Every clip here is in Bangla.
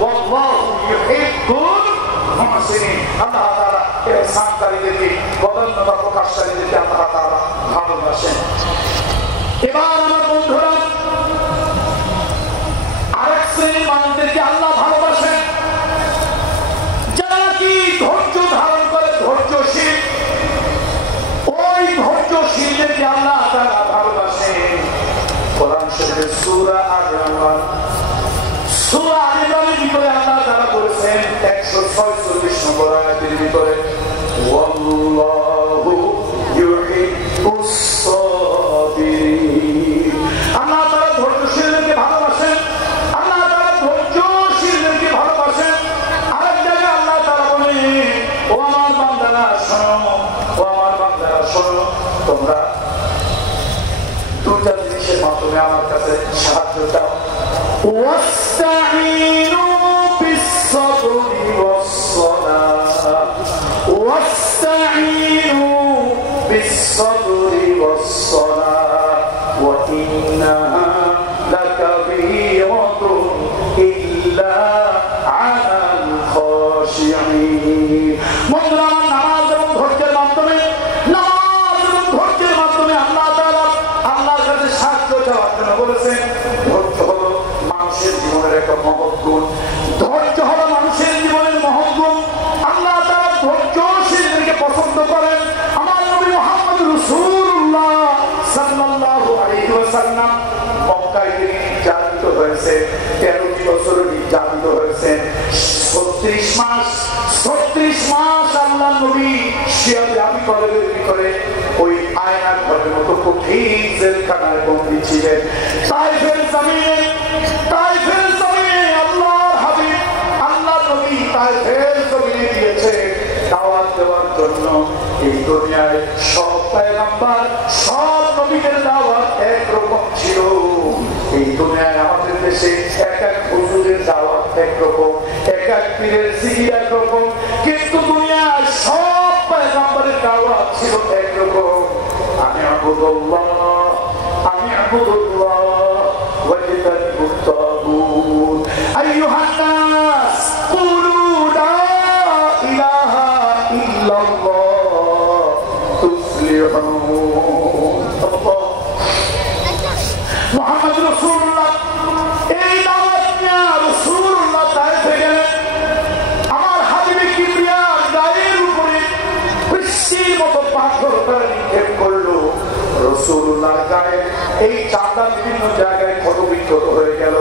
ওয়াল্লাহু ইউহিব্বুল মুহসিনিন। আল্লাহ তাআলা ইহসানকারীদেরকে, বদন্যতা প্রকাশকারীদেরকে আল্লাহ তাআলা ভালোবাসেন। এবার আমার বন্ধুরা, আরেক শ্রেণীর মানুষদেরকে আল্লাহ ভালোবাসেন যারা কি ধৈর্য ধারণ করে, ধৈর্যশীল। ওই ধৈর্যশীলদেরকে আল্লাহ তাআলা ভালোবাসেন। কোরআন শরীফের সূরা আলে ইমরান, সূরা আলে ইমরানের ভিতরে আল্লাহ তাআলা বলেছেন 146 নম্বর আয়াতের ভিতরে, ওয়াল্লাহু ইউহিব্বুস সাবিরিন। আল্লাহ তাআলা ধৈর্যশীলদেরকে ভালোবাসেন। আল্লাহ তাআলা ধৈর্যশীলদেরকে ভালোবাসেন। আরেক জায়গায় আল্লাহ তাআলা বলেন, ও আমার বান্দারা শোনো, ও আমার বান্দারা শোনো, তোমরা দুটা জিনিসের মাধ্যমে আমার কাছে সাহায্য চাও। ওয়াস্তাঈনু বিস-সাবরি ওয়াস-সালাহ, ওয়াস্তাঈনু বিস-সাবরি ওয়াস-সালাহ ওয়া ইন্নাহা লাকাবীরাতুন ইল্লা আলাল খাশিঈন। বন্ধুরা, নামাজ এবং ধৈর্যের মাধ্যমে, নামাজ এবং ধৈর্যের মাধ্যমে আল্লাহ তাআলা আল্লাহর কাছে সাহায্য চাওয়ার জন্য বলেছেন। ধৈর্য হলো মানুষের জীবনের একটা মহৎ গুণ। ধৈর্য হলো মানুষের জীবনের মহৎ গুণ। আল্লাহ তাআলা ধৈর্যশীলদেরকে পছন্দ করেন। আমার নবী মুহাম্মদ রাসূলুল্লাহ সাল্লাল্লাহু আলাইহি ওয়াসাল্লাম মক্কায় তিনি নির্যাতিত হয়েছে, 13টি বছর নির্যাতিত হয়েছেন। 36 মাস আল্লাহ নবী সিয়ামে আমি কলেজের ভিতরে ওই আয়নার ঘরের মতো কঠিন জেলখানায় বন্দী ছিলেন। তাইফের জমিনে আল্লাহর হাবিব, আল্লাহ নবী তাইফের জমিনে দিয়েছে দাওয়াত দেওয়ার জন্য। এই দুনিয়ায় সব পয়গম্বর, সব নবীদের দাওয়াত একরকম ছিল। এই দুনিয়ায় আমাদের দেশে এক এক হুজুরের দাওয়াত একরকম, এক এক পীরের জিকির একরকম, কিন্তু দুনিয়ায় সব পয়গম্বরের দাওয়াত ছিল একরকম। আমি আবুদুল্লাহ ওয়াজতানিবুত তাগুত। আইয়ুহান নাস কুলু লা ইলাহা ইল্লাল্লাহ তুফলিহুন। মুহাম্মদ রাসূলুল্লাহ এই দাওয়াত নিয়ে রাসূলুল্লাহ তাইফে গেলেন। আমার হাবিবে কিবরিয়ার গায়ের উপরে বৃষ্টির মতো পাথর তারা নিক্ষেপ করলো। রাসূলুল্লাহর গায়ে এই চামড়া বিভিন্ন জায়গায় ক্ষতবিক্ষত হয়ে গেল,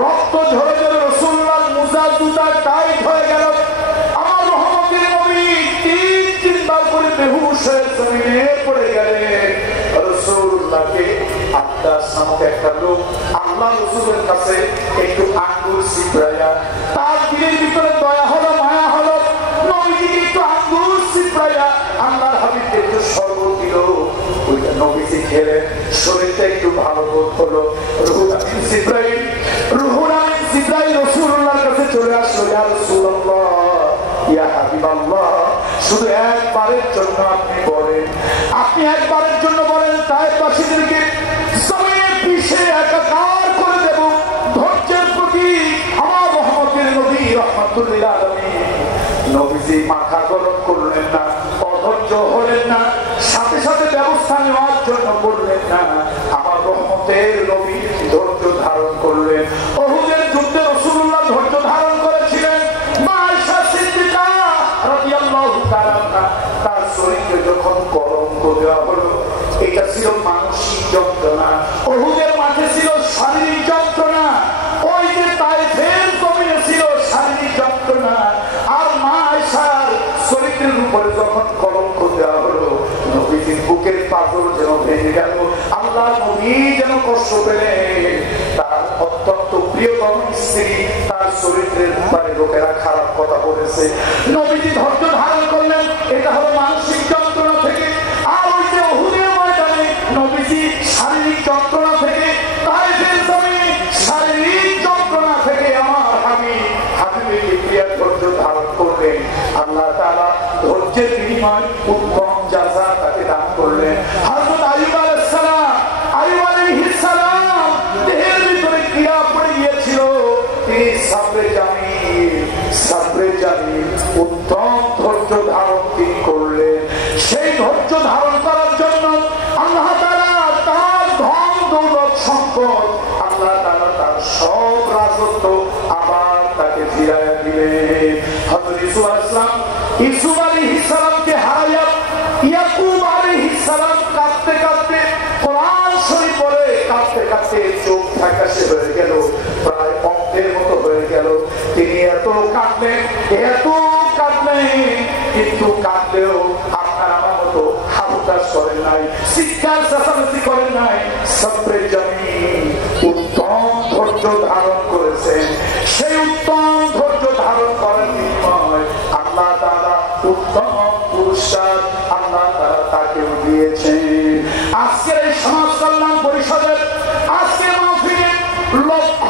রক্ত ঝরে ঝরে রাসূলুল্লাহর মুজা জুতা টাইট হয়ে গেল। আমার রহমতের নবী তিনবার করে বেহুশ হয়ে জমিনে পড়ে গেলেন। রাসূলুল্লাহকে আব্বাস নামক একটা লোক আল্লাহ রাসূলের কাছে একটু আঙ্গুর ছিপড়াইয়া, তার দিলের ভিতরে দয়া হলো, মায়া হলো, নবীজিকে একটু আঙ্গুর ছিপড়াইয়া আল্লাহর হাবিবকে একটু শরবত দিল। ওইটা নবীজি খেলে শরীরটা একটু ভালো বোধ হলো। রুহুল আমিন জিবরাইল রাসূলুল্লাহর কাছে চলে আসলো। ইয়া রাসূলুল্লাহ, ইয়া হাবিবাল্লাহ, শুধু একবারের জন্য আপনি বলেন, আপনি একবারের জন্য বলেন তাইফবাসীদেরকে জমিনে পিষে একাকার করে দেব। ধৈর্যের প্রতি আমার রহমতের নবী রাহমাতুল লিল আলামিন। নবীজি মাথা গরম করলেন না, অধৈর্য হলেন না, সাথে সাথে ব্যবস্থা নেওয়ার জন্য বললেন না। আমার রহমতের নবী ধৈর্য ধারণ করলেন। উহুদের যুদ্ধে রাসূলুল্লাহ ধৈর্য ধারণ করেছিলেন। মা আয়েশা সিদ্দিকা রাদিয়াল্লাহু তাআলা তার শরীরে যখন কলঙ্ক দেওয়া হলো, এটা ছিল মানসিক যন্ত্রণা। উহুদের মাঠে ছিল শারীরিক যন্ত্রণা, ওই যে তাইফের জমিনে ছিল শারীরিক যন্ত্রণা। আর মা আয়েশার শরীরের উপরে যখন কলঙ্ক দেওয়া হলো, নবীজির বুকের পাথর যেন ভেঙে গেল। আল্লাহ নবী যেন কষ্ট পেলেন। তার অত্যন্ত প্রিয়তম স্ত্রী তার শরীরের ব্যাপারে লোকেরা খারাপ কথা বলেছে, নবীজি ধৈর্য ধারণ করলেন। এটা হলো মানসিক যন্ত্রণা থেকে। আর ওই যে উহুদের ময়দানে নবীজি শারীরিক যন্ত্রণা থেকে, তাইফের জমিনে শারীরিক যন্ত্রণা থেকে আমার হাবিবে কিবরিয়া ধৈর্য ধারণ করলেন। আল্লাহ তাআলা ধৈর্যের বিনিময়ে উত্তম জাযা তাকে দান করলেন। হযরত আইয়ুব আলাইহিস সালাম দেহের ভিতরে ক্রিয়া পড়ে গিয়েছিল, তিনি সাবরে সবরে জামিল উত্তম ধৈর্য ধারণ তিনি করলেন। সেই ধৈর্য ধারণ করার জন্য আল্লাহ তাআলা তার ধন দৌলত সম্পদ, আল্লাহ তাআলা তার সব রাজত্ব আবার তাকে ফিরাইয়া দিলেন। হযরত ইউসুফ আলাইহিস সালামকে হারাইয়া ইয়াকুব আলাইহিস সালাম কাঁদতে কাঁদতে কোরআন শরীফ পড়ে কাঁদতে কাঁদতে চোখ ফ্যাকাশে হয়ে গেল, প্রায় অন্ধের মতো হয়ে গেল। তিনি এত কাঁদলেন কিন্তু কাঁদলেও আপনার আমার মতো হাবুকাশ করেন নাই, শিক্ষার চেঁচামেচি করেন নাই। সবরে জামিল উত্তম ধৈর্য ধারণ করেছেন। সেই উত্তম ধৈর্য ধারণ করার বিনিময় আল্লাহ তাআলা উত্তম পুরস্কার আল্লাহ তাআলা তাকেও দিয়েছেন। আজকের এই সমাজ কল্যাণ পরিষদের আজকের মাহফিলে লক্ষ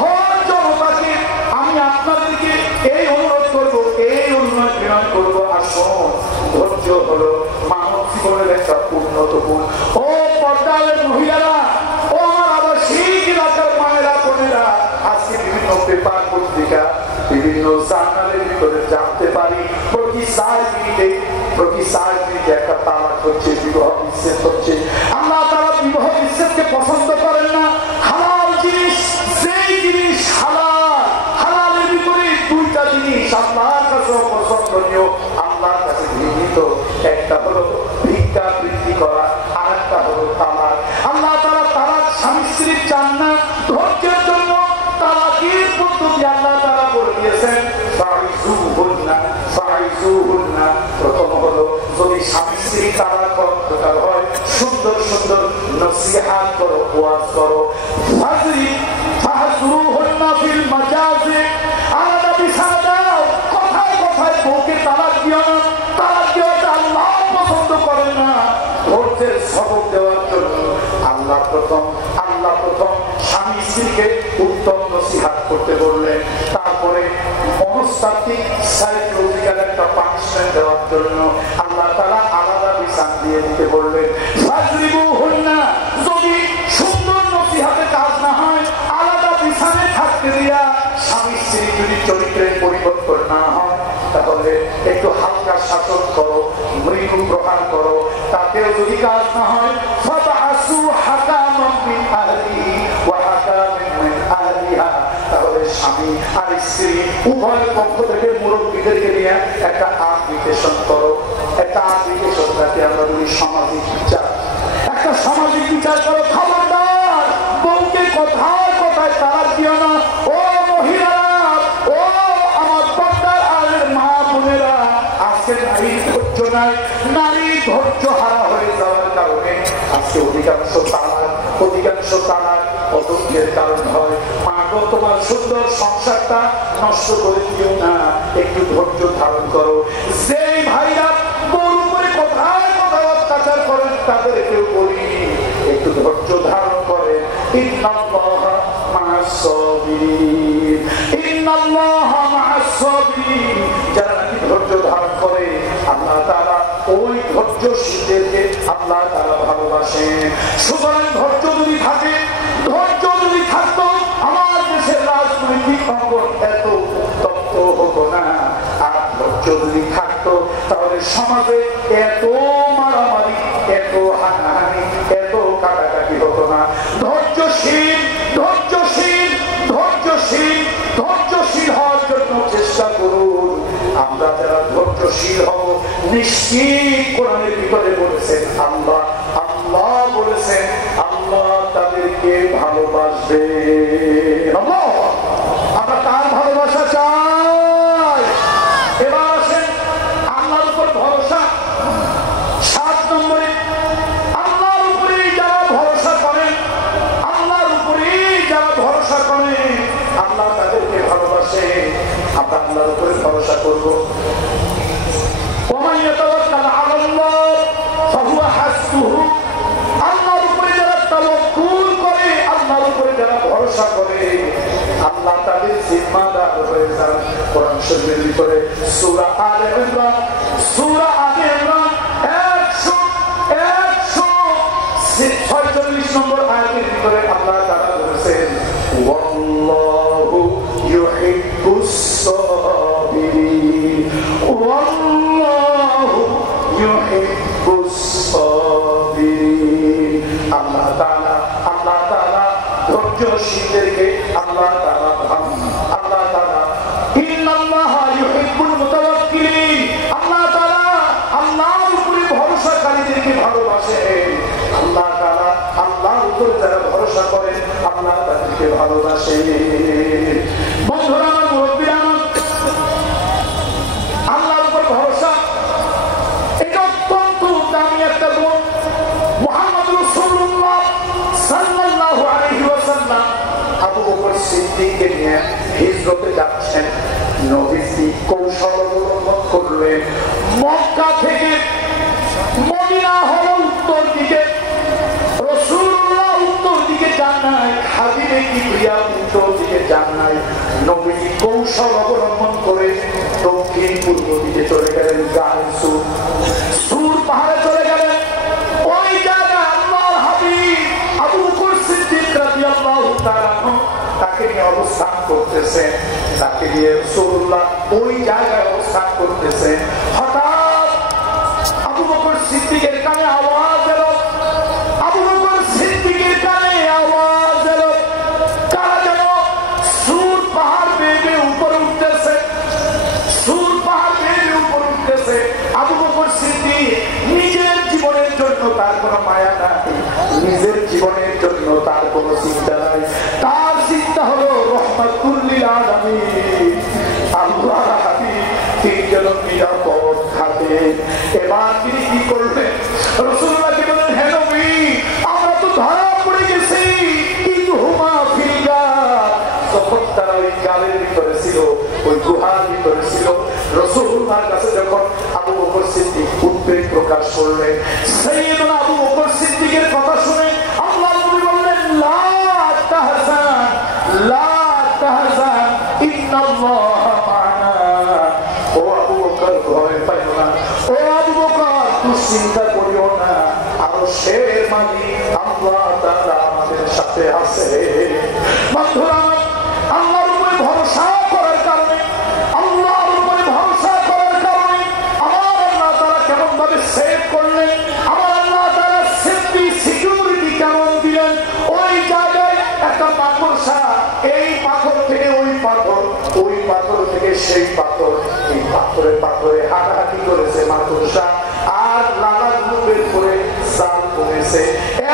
জনতাকে আমি আপনাদেরকে এই অনুরোধ করবো, এই অনুরোধ বিনয় করবো, আসুন, ধৈর্য হলো মানব জীবনের একটা উন্নত গুণ। ও পর্দালের মহিলারা, ও আমার আবাসিক এলাকার মায়েরা বোনেরা, আজকে বিভিন্ন পেপার পত্রিকা বিভিন্ন জার্নালের ভিতরে জানতে পারি প্রতি 4 মিনিটে একটা তালাক হচ্ছে, বিবাহ বিচ্ছেদ হচ্ছে। আল্লাহ তাআলা বিবাহ বিচ্ছেদকে পছন্দ করেন না। হালাল জিনিস, যেই জিনিস হালালের ভিতরে 2টা জিনিস আল্লাহর কাছে পছন্দনীয়, আল্লাহর কাছে ঘৃণিত। একটা হলো ভিক্ষা বৃদ্ধি করা, আর একটা হলো তালাক। আল্লাহ তাআলা তালাক স্বামী স্ত্রী চান না। ধৈর্যের জন্য তালাকের পদ্ধতি আল্লাহ তাআলা বলে দিয়েছেন, ফাইজুহুন্না। প্রথম হলো যদি স্বামী স্ত্রী তালাক করার হয়, সুন্দর সুন্দর নসিহত করো, ওয়াজ করো। ফাহজুরুহুন্না ফিল মাজাজি, আলাদা বিছানা দাও। কথায় কথায় বউকে তালাক দিও না। তালাক দেওয়াটা আল্লাহ পছন্দ করেন না। ধৈর্যের সবক দেওয়ার জন্য আল্লাহ প্রথম স্বামী স্ত্রীকে উত্তম নসিহত করতে বললেন। তারপরে মনস্তাত্ত্বিক সাইকোলজিক্যাল একটা পানিশমেন্ট দেওয়ার জন্য আল্লাহ তাআলা আলাদা বিছান দিয়ে দিতে বললেন। ফাজরিবুহুন্না, যদি সুন্দর নসিহতে কাজ না হয়, আলাদা বিছানে থাকতে দিয়া স্বামী স্ত্রী যদি চরিত্রের পরিবর্তন না হয়, তাহলে একটু হালকা শাসন করো, মৃদু প্রহার করো। তাতেও যদি কাজ না হয়, ফাবাসু হাকামান মিন আহলিহি ওয়া হাকামান মিন আহলিহা, তাহলে স্বামী আর স্ত্রী উভয় পক্ষ থেকে মুরব্বীদেরকে নিয়ে একটা আর্বিট্রেশন করো। একটা আর্বিট্রেশনটাকে আমরা বলি সামাজিক বিচার। একটা সামাজিক বিচার করো। খবরদার, বউকে কথায় কথায় তালাক দিও না। ও মহিলারা, ও আমার পর্দার আলের মা বোনেরা, আজকে নারীর ধৈর্য নাই। নারী ধৈর্য হারা হয়ে যাওয়ার কারণে আজকে অধিকাংশ তালাক অদক্ষের কারণ হয়। মা গো, তোমার সুন্দর সংসারটা নষ্ট করে দিও না, একটু ধৈর্য ধারণ করো। যেই ভাইরা বউর উপরে কোথায় কোথায় অত্যাচার করেন, তাদেরকেও বলি একটু ধৈর্য ধারণ করে। ইন্নাল্লাহা মা'আস সাবিরিন, ইন্নাল্লাহা মা'আস সাবিরিন। যারা নাকি ধৈর্য ধারণ করে, আল্লাহ তাআলা ওই ধৈর্যশীলদেরকে আল্লাহ তাআলা ভালোবাসেন। সুতরাং ধৈর্য যদি থাকতো, আমার দেশের রাজনৈতিক অঙ্গন এত উত্তপ্ত হতো না। আর ধৈর্য যদি থাকতো, তাহলে সমাজে এত মারামারি, এত হানাহানি, এত কাটাকাটি হতো না। ধৈর্যশীল হওয়ার জন্য চেষ্টা করুন। আমরা যারা ধৈর্যশীল হব, নিশ্চিত কোরআনের ভিতরে বলেছেন, আল্লাহ বলেছেন, আল্লাহ তাদেরকে ভালোবাসবে। আমরা কার ভালোবাসা চাই? এবার আসেন আল্লাহর উপর ভরসা। 7 নম্বরে, আল্লাহর উপরেই যারা ভরসা করেন, আল্লাহ তাদেরকে ভালোবাসে। আমরা আল্লাহর উপরে ভরসা করবো। আল্লাহর উপরে যারা তাওয়াক্কুল করে, আল্লাহর উপরে যারা ভরসা করে, আল্লাহ তাদের জিম্মাদার হয়ে যান। কোরআন শরীফের ভিতরে সূরা আলে ইমরান 146 নম্বর আয়াতের ভিতরে আল্লাহ তাআলা বলেছেন, ওয়াল্লাহু ইউহিব্বুস الصابرين والله يحب الصابرين আল্লাহ তাআলা ধৈর্যশীলদেরকে আল্লাহ তাআলা ইন্নাল্লাহা ইউহিব্বুল মুতাওয়াক্কিলিন আল্লাহ তাআলা আল্লাহর উপরে ভরসাকারীদেরকে ভালোবাসেন আল্লাহ তাআলা আল্লাহর উপরে যারা ভরসা করে আল্লাহ তাদেরকে ভালোবাসেন বন্ধুরা আমার মুরব্বিরা আমার আল্লাহর উপর ভরসা এটা অত্যন্ত দামি একটা গুণ মুহাম্মদ রাসূলুল্লাহ সাল্লাল্লাহু আলাইহি ওয়াসাল্লাম আবু বকর সিদ্দিককে নিয়ে হিজরতে যাচ্ছেন নবীজি কৌশল অবলম্বন করলেন মক্কা থেকে মদিনা হলো উত্তর দিকে রাসূলুল্লাহ উত্তর দিকে যান নাই হাবিবে কিবরিয়া উত্তর দিকে যান নাই নবীজি কৌশল অবলম্বন করে দক্ষিণ পূর্ব দিকে চলে গেলেন সুর পাহাড়ে চলে গেলেন ওই জায়গায় আল্লাহর হাবিব আবু বকর সিদ্দিক রাদিয়াল্লাহু তাআলা তাকে নিয়ে অবস্থান করতেছেন তাকে নিয়ে রাসূলুল্লাহ ওই জায়গায় অবস্থান করতেছেন হঠাৎ আবু বকর সিদ্দিকের কানে আওয়াজ এলো আবু বকর সিদ্দিকের কানে আওয়াজ এলো কারা যেন সুর পাহাড় বেয়ে উপরে উঠতেছে সুর পাহাড় বেয়ে উপরে উঠতেছে আবু বকর সিদ্দিক নিজের জীবনের জন্য তার কোনো মায়া নাই নিজের জীবনের জন্য তার কোনো চিন্তা নাই তার চিন্তা হলো রহমাতুল লিল আলামিন আল্লাহর হাবিব তিনি যেন নিরাপদ থাকেন এবার তিনি কি করলেন রাসূলুল্লাহকে বলেন হে নবী আমরা তো ধরা পড়ে গেছি ইনহুমা ফিল গার যখন তারা ওই গালের ভিতরে ছিল ওই গুহার ভিতরে ছিল রাসূলুল্লাহর কাছে যখন আবু বকর সিদ্দিক উদ্বেগ প্রকাশ করলেন সাইয়েদনা আবু বকর সিদ্দিকের কথা শুনে আল্লাহর নবী বললেন লা তাহজান ইন্নাল্লাহা মা'না ও আবু বকর ভয় পাইও না ও আবু বকর দুশ্চিন্তা করিও না আরশের মালিক আল্লাহ তাআলা আমাদের সাথে আছে বন্ধুরা আল্লাহর উপরে ভরসা করার কারণে আল্লাহর উপরে ভরসা করার কারণে আমার আল্লাহ তাআলা কেমন ভাবে সেভ করলেন আমার আল্লাহ তাআলা সেফটি সিকিউরিটি কেমন দিলেন ওই জায়গায় একটা মাকড়সা এই পাথর থেকে ওই পাথর থেকে সেই পাথর এই পাথরে হাঁটাহাঁটি করেছে মাকড়সা আর লালা গ্রুপের করে জাল করেছে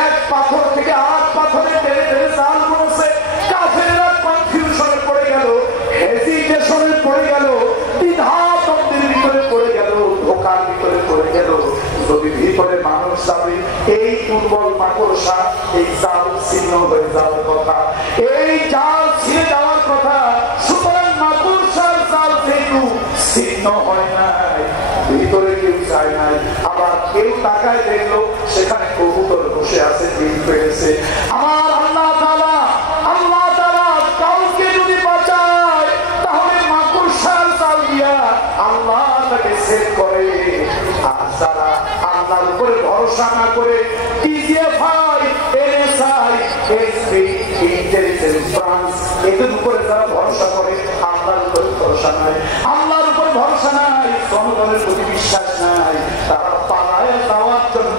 এক পাথর থেকে আর পাথরে টেনে টেনে জাল করেছে কাফেররা কনফিউশনে পড়ে গেল হেজিটেশনে পড়ে গেল দ্বিধাদ্বন্দ্বের ভিতরে পড়ে গেল ধোঁকার ভিতরে পড়ে গেল যদি ভিতরে মানুষ যাবে এই দুর্বল মাকড়সা এই জাল ছিন্ন হয়ে যাওয়ার কথা এই জাল ছিঁড়ে যাওয়ার কথা সুতরাং মাকড়সার জাল যেহেতু ছিন্ন হয় নাই ভিতরে কেউ যায় নাই আবার কেউ তাকায় দেখলো সেখানে কবুতর বসে আছে ডিম পেড়েছে আমার আল্লাহ তাআলা কাউকে যদি বাঁচায় তাহলে মাকড়সার জাল দিয়া আল্লাহ তাকে সেভ করে আর যারা আল্লাহর উপরে ভরসা না করে TGFI NSI SP intelligence France এদের উপরে যারা ভরসা করে আল্লাহর উপরে ভরসা নাই আল্লাহর উপরে ভরসা নাই জনগণের প্রতি